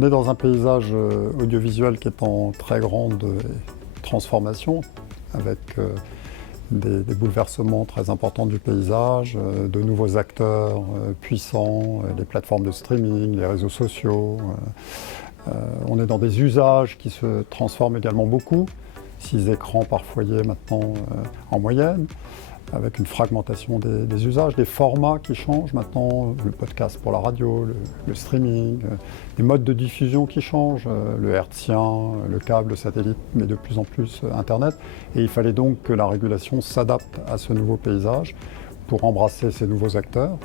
On est dans un paysage audiovisuel qui est en très grande transformation, avec des bouleversements très importants du paysage, de nouveaux acteurs puissants, les plateformes de streaming, les réseaux sociaux. On est dans des usages qui se transforment également beaucoup, 6 écrans par foyer maintenant en moyenne, avec une fragmentation des usages, des formats qui changent maintenant, le podcast pour la radio, le streaming, les modes de diffusion qui changent, le hertzien, le câble, le satellite, mais de plus en plus Internet. Et il fallait donc que la régulation s'adapte à ce nouveau paysage pour embrasser ces nouveaux acteurs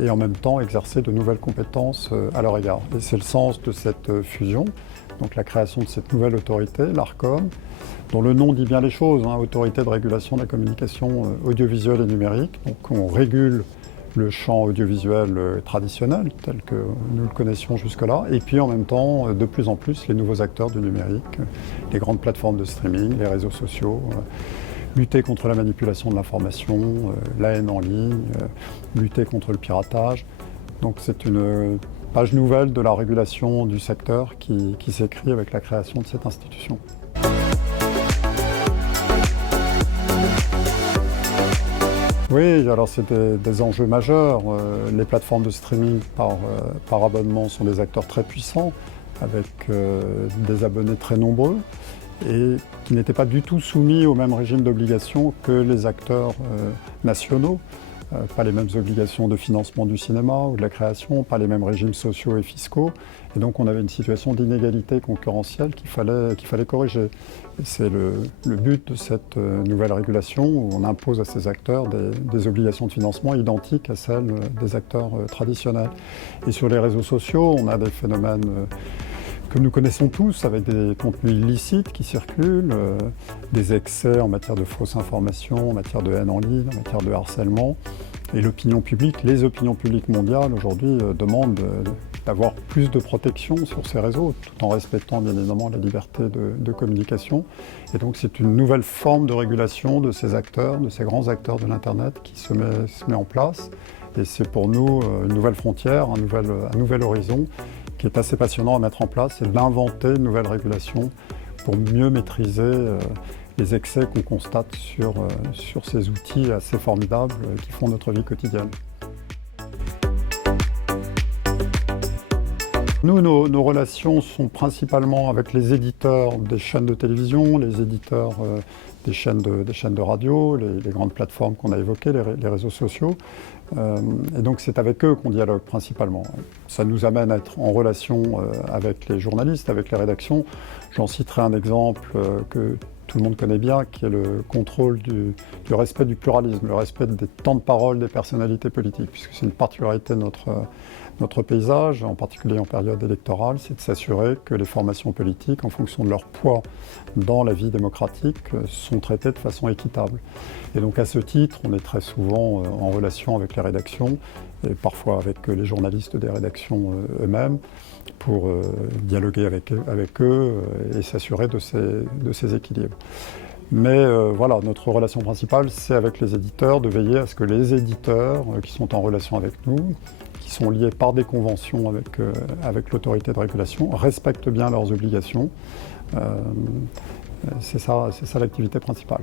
et en même temps exercer de nouvelles compétences à leur égard. Et c'est le sens de cette fusion, donc la création de cette nouvelle autorité, l'Arcom, dont le nom dit bien les choses, Autorité de régulation de la communication audiovisuelle et numérique. Donc on régule le champ audiovisuel traditionnel, tel que nous le connaissions jusque-là, et puis en même temps, de plus en plus, les nouveaux acteurs du numérique, les grandes plateformes de streaming, les réseaux sociaux, lutter contre la manipulation de l'information, la haine en ligne, lutter contre le piratage. Donc c'est une page nouvelle de la régulation du secteur qui s'écrit avec la création de cette institution. Oui, alors c'est des enjeux majeurs. Les plateformes de streaming par abonnement sont des acteurs très puissants, avec des abonnés très nombreux, et qui n'étaient pas du tout soumis au même régime d'obligation que les acteurs nationaux. Pas les mêmes obligations de financement du cinéma ou de la création, pas les mêmes régimes sociaux et fiscaux. Et donc on avait une situation d'inégalité concurrentielle qu'il fallait corriger. Et c'est le but de cette nouvelle régulation où on impose à ces acteurs des obligations de financement identiques à celles des acteurs traditionnels. Et sur les réseaux sociaux, on a des phénomènes que nous connaissons tous, avec des contenus illicites qui circulent, des excès en matière de fausses informations, en matière de haine en ligne, en matière de harcèlement. Et l'opinion publique, les opinions publiques mondiales aujourd'hui demandent d'avoir plus de protection sur ces réseaux, tout en respectant bien évidemment la liberté de communication. Et donc c'est une nouvelle forme de régulation de ces acteurs, de ces grands acteurs de l'Internet qui se met en place. Et c'est pour nous une nouvelle frontière, un nouvel horizon qui est assez passionnant à mettre en place, c'est d'inventer une nouvelle régulation pour mieux maîtriser les excès qu'on constate sur ces outils assez formidables qui font notre vie quotidienne. Nous, nos relations sont principalement avec les éditeurs des chaînes de télévision, les éditeurs des chaînes de radio, les grandes plateformes qu'on a évoquées, les réseaux sociaux. Et donc c'est avec eux qu'on dialogue principalement. Ça nous amène à être en relation avec les journalistes, avec les rédactions. J'en citerai un exemple que tout le monde connaît bien, qui est le contrôle du respect du pluralisme, le respect des temps de parole des personnalités politiques, puisque c'est une particularité de notre paysage, en particulier en période électorale, c'est de s'assurer que les formations politiques, en fonction de leur poids dans la vie démocratique, sont traitées de façon équitable. Et donc à ce titre, on est très souvent en relation avec les rédactions, et parfois avec les journalistes des rédactions eux-mêmes, pour dialoguer avec eux et s'assurer de ces équilibres. Mais voilà, notre relation principale, c'est avec les éditeurs, de veiller à ce que les éditeurs qui sont en relation avec nous, qui sont liés par des conventions avec l'autorité de régulation, respectent bien leurs obligations. C'est ça l'activité principale.